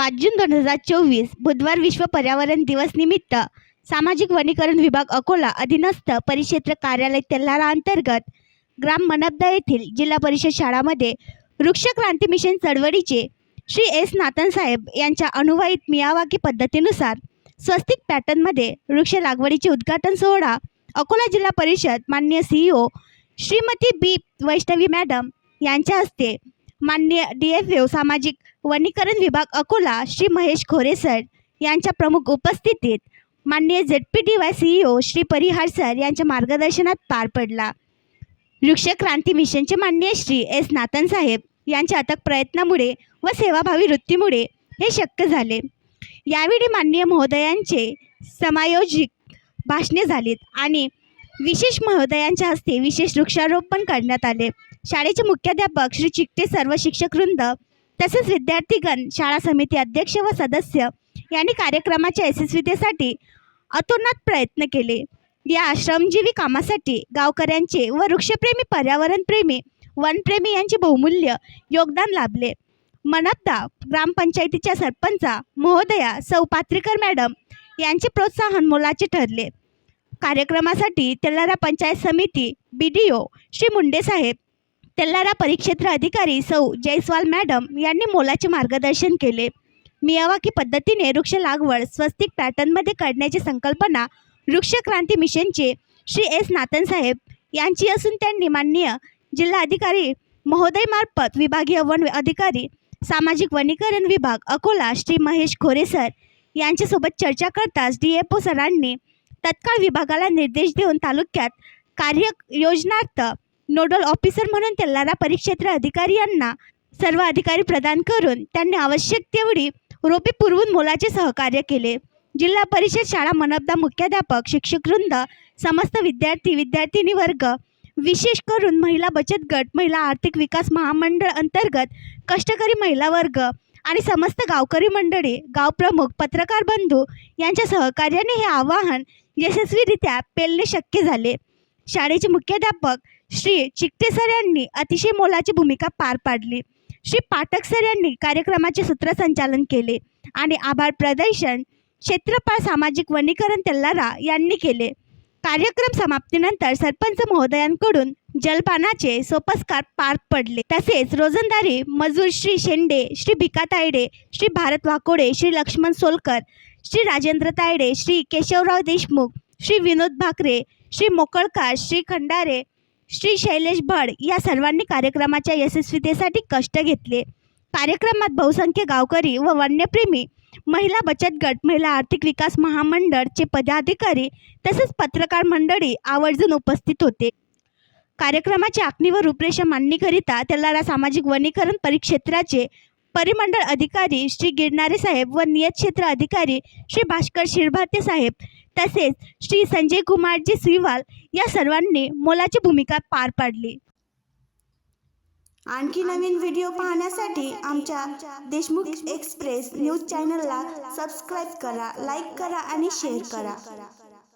5 जून 2024 बुधवार विश्व पर्यावरण दिवस निमित्त सामाजिक वनीकरण विभाग अकोला अधीनस्थ परिक्षेत्र कार्यालय तेल्हारा अंतर्गत ग्राम मनपदा येथील जिल्हा परिषद शाळामध्ये वृक्ष क्रांती मिशन चळवळीचे श्री एस नातनसाहेब यांच्या अनुवाईत मियावाकी पद्धतीनुसार स्वस्तिक पॅटर्नमध्ये वृक्ष लागवडीचे उद्घाटन सोहळा अकोला जिल्हा परिषद माननीय CEO श्रीमती बी वैष्णवी मॅडम यांच्या हस्ते माननीय DFO सामाजिक वनीकरण विभाग अकोला श्री महेश खोरे सर यांच्या प्रमुख उपस्थितीत माननीय ZPDY CEO श्री परिहार सर यांच्या मार्गदर्शनात पार पडला। वृक्ष क्रांती मिशनचे माननीय श्री एस नातनसाहेब यांच्या अथक प्रयत्नामुळे व सेवाभावी वृत्तीमुळे हे शक्य झाले। यावेळी माननीय महोदयांचे समायोजित भाषणे झालीत आणि विशेष महोदयांच्या हस्ते विशेष वृक्षारोपण करण्यात आले। शाळेचे मुख्याध्यापक श्री चिकटे सर्व शिक्षकवृंद तसेच विद्यार्थीगण शाळा समिती अध्यक्ष व सदस्य यांनी कार्यक्रमाच्या यशस्वीतेसाठी अतोनात प्रयत्न केले। या श्रमजीवी कामासाठी गावकऱ्यांचे व वृक्षप्रेमी पर्यावरणप्रेमी वनप्रेमी यांचे बहुमूल्य योगदान लाभले। मनपदा ग्रामपंचायतीच्या सरपंचा महोदया सौ पात्रीकर मॅडम यांचे प्रोत्साहन मोलाचे ठरले। कार्यक्रमासाठी तेल्हारा पंचायत समिती BDO श्री मुंडे साहेब, तेल्हारा परिक्षेत्र अधिकारी सौ जयस्वाल मॅडम यांनी मोलाचे मार्गदर्शन केले। मियावाकी पद्धतीने वृक्ष लागवड स्वस्तिक पॅटर्नमध्ये करण्याची संकल्पना वृक्ष क्रांती मिशनचे श्री एस नातनसाहेब यांची असून त्यांनी माननीय जिल्हा अधिकारी महोदय मार्फत विभागीय वन अधिकारी सामाजिक वनीकरण विभाग अकोला श्री महेश खोरे सर यांच्यासोबत चर्चा करताच DFO सरांनी तत्काळ विभागाला निर्देश देऊन तालुक्यात कार्ययोजनार्थ नोडल ऑफिसर म्हणून तेल्हारा परिक्षेत्र अधिकारी यांना सर्व अधिकारी प्रदान करून त्यांनी आवश्यक तेवढी रोपे पुरवून मोलाचे सहकार्य केले। जिल्हा परिषद शाळा मनपदा मुख्याध्यापक शिक्षकवृंद समस्त विद्यार्थिनी वर्ग विशेष करून महिला बचत गट महिला आर्थिक विकास महामंडळ अंतर्गत कष्टकरी महिला वर्ग आणि समस्त गावकरी मंडळी गावप्रमुख पत्रकार बंधू यांच्या सहकार्याने हे आवाहन यशस्वीरित्या पेलणे शक्य झाले। शाळेचे मुख्याध्यापक श्री चिकटे सर यांनी अतिशय मोलाची भूमिका पार पाडली। श्री पाठक सर यांनी कार्यक्रमाचे सूत्रसंचालन केले आणि आभार प्रदर्शन क्षेत्रपाल सामाजिक वनीकरण तेल्हारा यांनी केले। कार्यक्रम समाप्तीनंतर सरपंच महोदयांकडून जलपानाचे सोपस्कार पार पडले। तसेच रोजंदारी मजूर श्री शेंडे, श्री भिका तायडे, श्री भारत वाकोडे, श्री लक्ष्मण सोलकर, श्री राजेंद्र तायडे, श्री केशवराव देशमुख, श्री विनोद भाकरे, श्री मोकळकार, श्री खंडारे, श्री शैलेश भड या सर्वांनी कार्यक्रमाच्या यशस्वीतेसाठी कष्ट घेतले। कार्यक्रमात बहुसंख्य गावकरी व वन्यप्रेमी महिला बचत गट महिला आर्थिक विकास महामंडळचे पदाधिकारी तसेच पत्रकार मंडळी आवर्जून उपस्थित होते। कार्यक्रमाची आखणी व रूपरेषा मांडणीकरिता तेल्हारा सामाजिक वनीकरण परिक्षेत्राचे परिमंडळ अधिकारी श्री गिरनारे साहेब व नियत क्षेत्र अधिकारी श्री भास्कर शिरभाते साहेब तसेच श्री संजय कुमारजी सुईवाल या सर्वांनी मोलाची भूमिका पार पाडली। आणखी नवीन व्हिडिओ पाहण्यासाठी आमच्या देशमुख एक्सप्रेस न्यूज चॅनलला सबस्क्राईब करा, लाईक करा आणि शेअर करा।